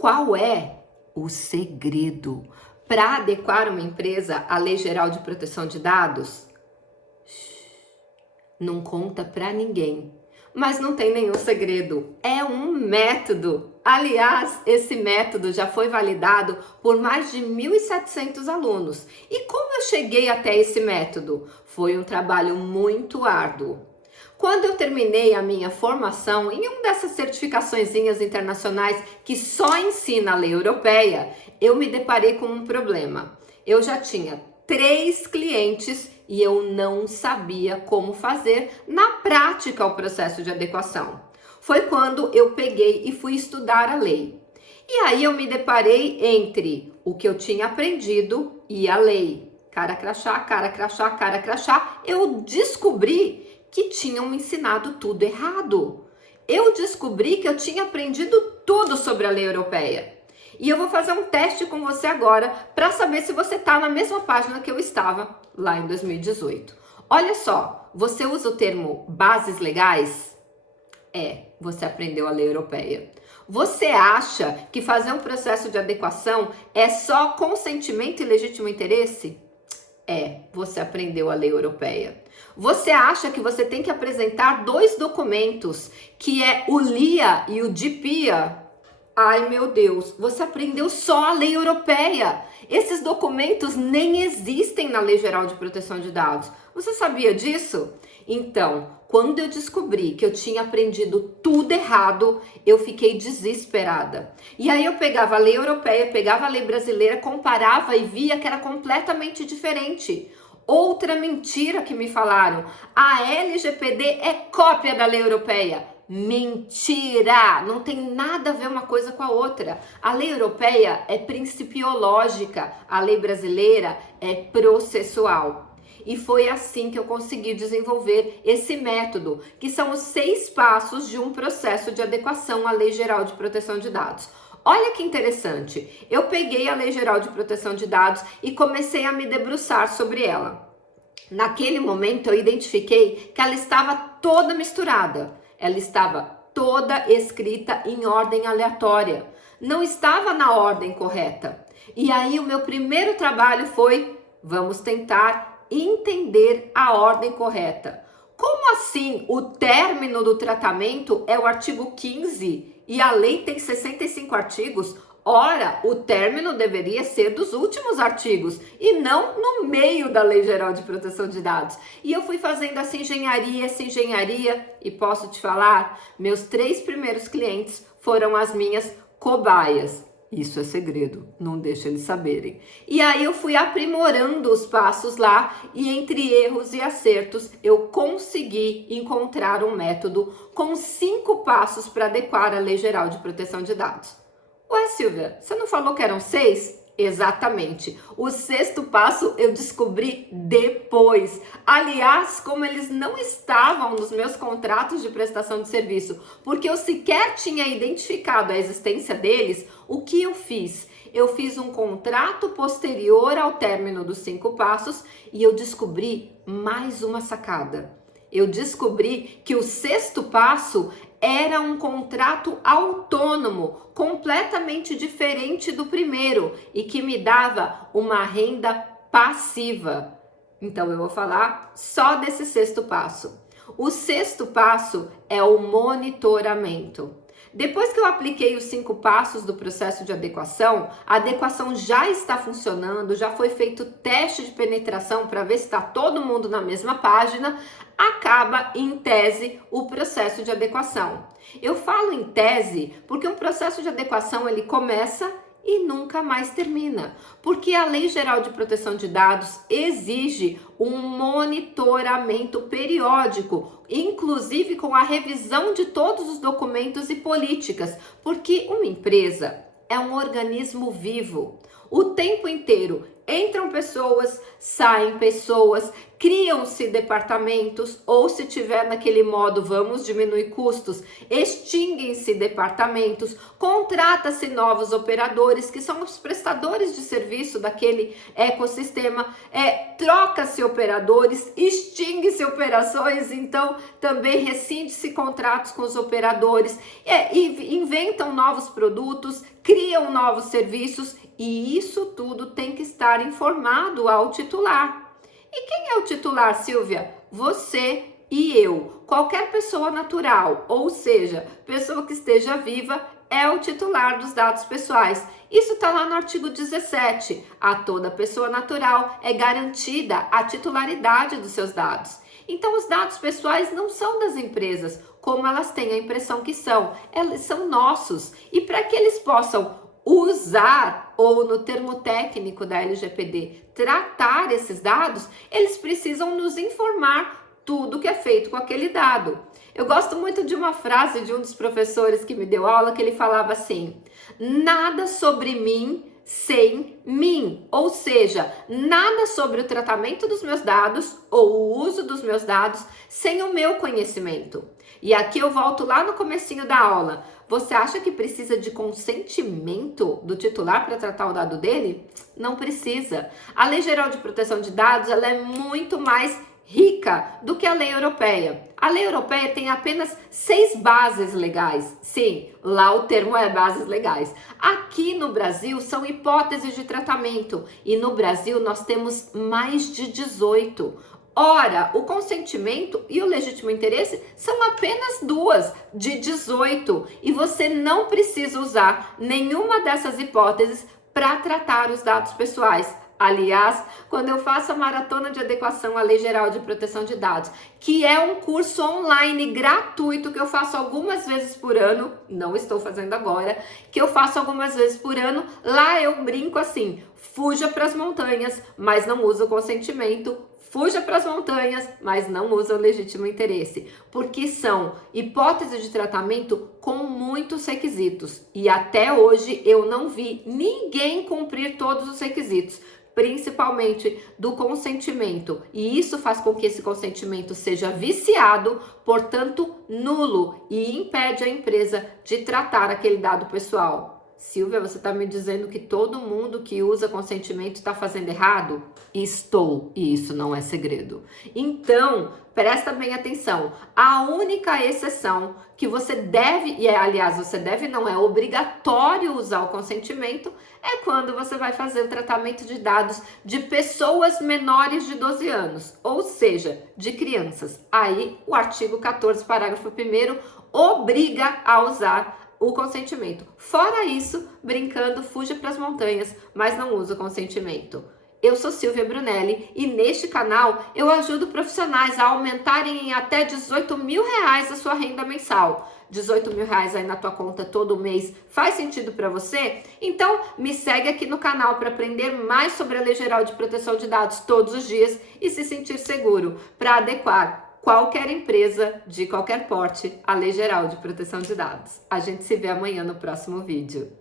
Qual é o segredo para adequar uma empresa à Lei Geral de Proteção de Dados? Não conta para ninguém, mas não tem nenhum segredo. É um método. Aliás, esse método já foi validado por mais de 1.700 alunos. E como eu cheguei até esse método? Foi um trabalho muito árduo. Quando eu terminei a minha formação em uma dessas certificaçõezinhas internacionais que só ensina a lei europeia, eu me deparei com um problema. Eu já tinha 3 clientes e eu não sabia como fazer na prática o processo de adequação. Foi quando eu peguei e fui estudar a lei. E aí eu me deparei entre o que eu tinha aprendido e a lei. Cara crachá, cara crachá, cara crachá. Eu descobri que tinham me ensinado tudo errado. Eu descobri que eu tinha aprendido tudo sobre a lei europeia. E eu vou fazer um teste com você agora para saber se você está na mesma página que eu estava lá em 2018. Olha só, você usa o termo bases legais? Você aprendeu a lei europeia. Você acha que fazer um processo de adequação é só consentimento e legítimo interesse? Você aprendeu a lei europeia. Você acha que você tem que apresentar 2 documentos, que é o LIA e o DPIA? Ai, meu Deus, você aprendeu só a lei europeia. Esses documentos nem existem na Lei Geral de Proteção de Dados. Você sabia disso? Então, quando eu descobri que eu tinha aprendido tudo errado, eu fiquei desesperada. E aí eu pegava a lei europeia, pegava a lei brasileira, comparava e via que era completamente diferente. Outra mentira que me falaram: a LGPD é cópia da lei europeia. Mentira! Não tem nada a ver uma coisa com a outra. A lei europeia é principiológica, a lei brasileira é processual. E foi assim que eu consegui desenvolver esse método, que são os 6 passos de um processo de adequação à Lei Geral de Proteção de Dados. Olha que interessante, eu peguei a Lei Geral de Proteção de Dados e comecei a me debruçar sobre ela. Naquele momento eu identifiquei que ela estava toda misturada, ela estava toda escrita em ordem aleatória, não estava na ordem correta. E aí o meu primeiro trabalho foi: vamos tentar entender a ordem correta. Como assim o término do tratamento é o artigo 15 e a lei tem 65 artigos? Ora, o término deveria ser dos últimos artigos e não no meio da Lei Geral de Proteção de Dados. E eu fui fazendo essa engenharia e posso te falar, meus 3 primeiros clientes foram as minhas cobaias. Isso é segredo, não deixa eles saberem. E aí eu fui aprimorando os passos lá e entre erros e acertos eu consegui encontrar um método com 5 passos para adequar a Lei Geral de Proteção de Dados. Ué, Silvia, você não falou que eram 6? Exatamente. O 6º passo eu descobri depois. Aliás, como eles não estavam nos meus contratos de prestação de serviço, porque eu sequer tinha identificado a existência deles, o que eu fiz? Eu fiz um contrato posterior ao término dos 5 passos e eu descobri mais uma sacada. Eu descobri que o 6º passo era um contrato autônomo, completamente diferente do primeiro e que me dava uma renda passiva. Então eu vou falar só desse 6º passo. O 6º passo é o monitoramento. Depois que eu apliquei os 5 passos do processo de adequação, a adequação já está funcionando, já foi feito teste de penetração para ver se está todo mundo na mesma página, acaba em tese o processo de adequação. Eu falo em tese porque um processo de adequação ele começa e nunca mais termina, porque a Lei Geral de Proteção de Dados exige um monitoramento periódico, inclusive com a revisão de todos os documentos e políticas, porque uma empresa é um organismo vivo. O tempo inteiro entram pessoas, saem pessoas, criam-se departamentos, ou se tiver naquele modo, vamos diminuir custos, extinguem-se departamentos, contrata-se novos operadores, que são os prestadores de serviço daquele ecossistema, troca-se operadores, extingue-se operações, então também rescinde-se contratos com os operadores, e inventam novos produtos, criam novos serviços, e isso tudo tem que estar informado ao titular. E quem é o titular, Silvia? Você e eu. Qualquer pessoa natural, ou seja, pessoa que esteja viva, é o titular dos dados pessoais. Isso está lá no artigo 17. A toda pessoa natural é garantida a titularidade dos seus dados. Então, os dados pessoais não são das empresas, como elas têm a impressão que são. Eles são nossos. E para que eles possam usar, ou no termo técnico da LGPD, tratar esses dados, eles precisam nos informar tudo que é feito com aquele dado. Eu gosto muito de uma frase de um dos professores que me deu aula, que ele falava assim: nada sobre mim sem mim, ou seja, nada sobre o tratamento dos meus dados ou o uso dos meus dados sem o meu conhecimento. E aqui eu volto lá no comecinho da aula. Você acha que precisa de consentimento do titular para tratar o dado dele? Não precisa. A Lei Geral de Proteção de Dados, ela é muito mais rica do que a lei europeia. A lei europeia tem apenas 6 bases legais. Sim, lá o termo é bases legais. Aqui no Brasil são hipóteses de tratamento, e no Brasil nós temos mais de 18. Ora, o consentimento e o legítimo interesse são apenas 2 de 18, e você não precisa usar nenhuma dessas hipóteses para tratar os dados pessoais. Aliás, quando eu faço a maratona de adequação à Lei Geral de Proteção de Dados, que é um curso online gratuito que eu faço algumas vezes por ano, não estou fazendo agora, que eu faço algumas vezes por ano, lá eu brinco assim: fuja para as montanhas, mas não usa o consentimento. Fuja para as montanhas, mas não usa o legítimo interesse, porque são hipóteses de tratamento com muitos requisitos, e até hoje eu não vi ninguém cumprir todos os requisitos, principalmente do consentimento, e isso faz com que esse consentimento seja viciado, portanto nulo, e impede a empresa de tratar aquele dado pessoal. Silvia, você está me dizendo que todo mundo que usa consentimento está fazendo errado? Estou, e isso não é segredo. Então, presta bem atenção. A única exceção que você deve, e aliás, você deve, não é obrigatório usar o consentimento, é quando você vai fazer o tratamento de dados de pessoas menores de 12 anos, ou seja, de crianças. Aí, o artigo 14, parágrafo 1º, obriga a usar o consentimento. Fora isso, brincando, fuja para as montanhas, mas não usa o consentimento. Eu sou Silvia Brunelli e neste canal eu ajudo profissionais a aumentarem em até R$18.000 a sua renda mensal. R$18.000 aí na tua conta todo mês faz sentido para você? Então me segue aqui no canal para aprender mais sobre a Lei Geral de Proteção de Dados todos os dias e se sentir seguro para adequar qualquer empresa de qualquer porte à Lei Geral de Proteção de Dados. A gente se vê amanhã no próximo vídeo.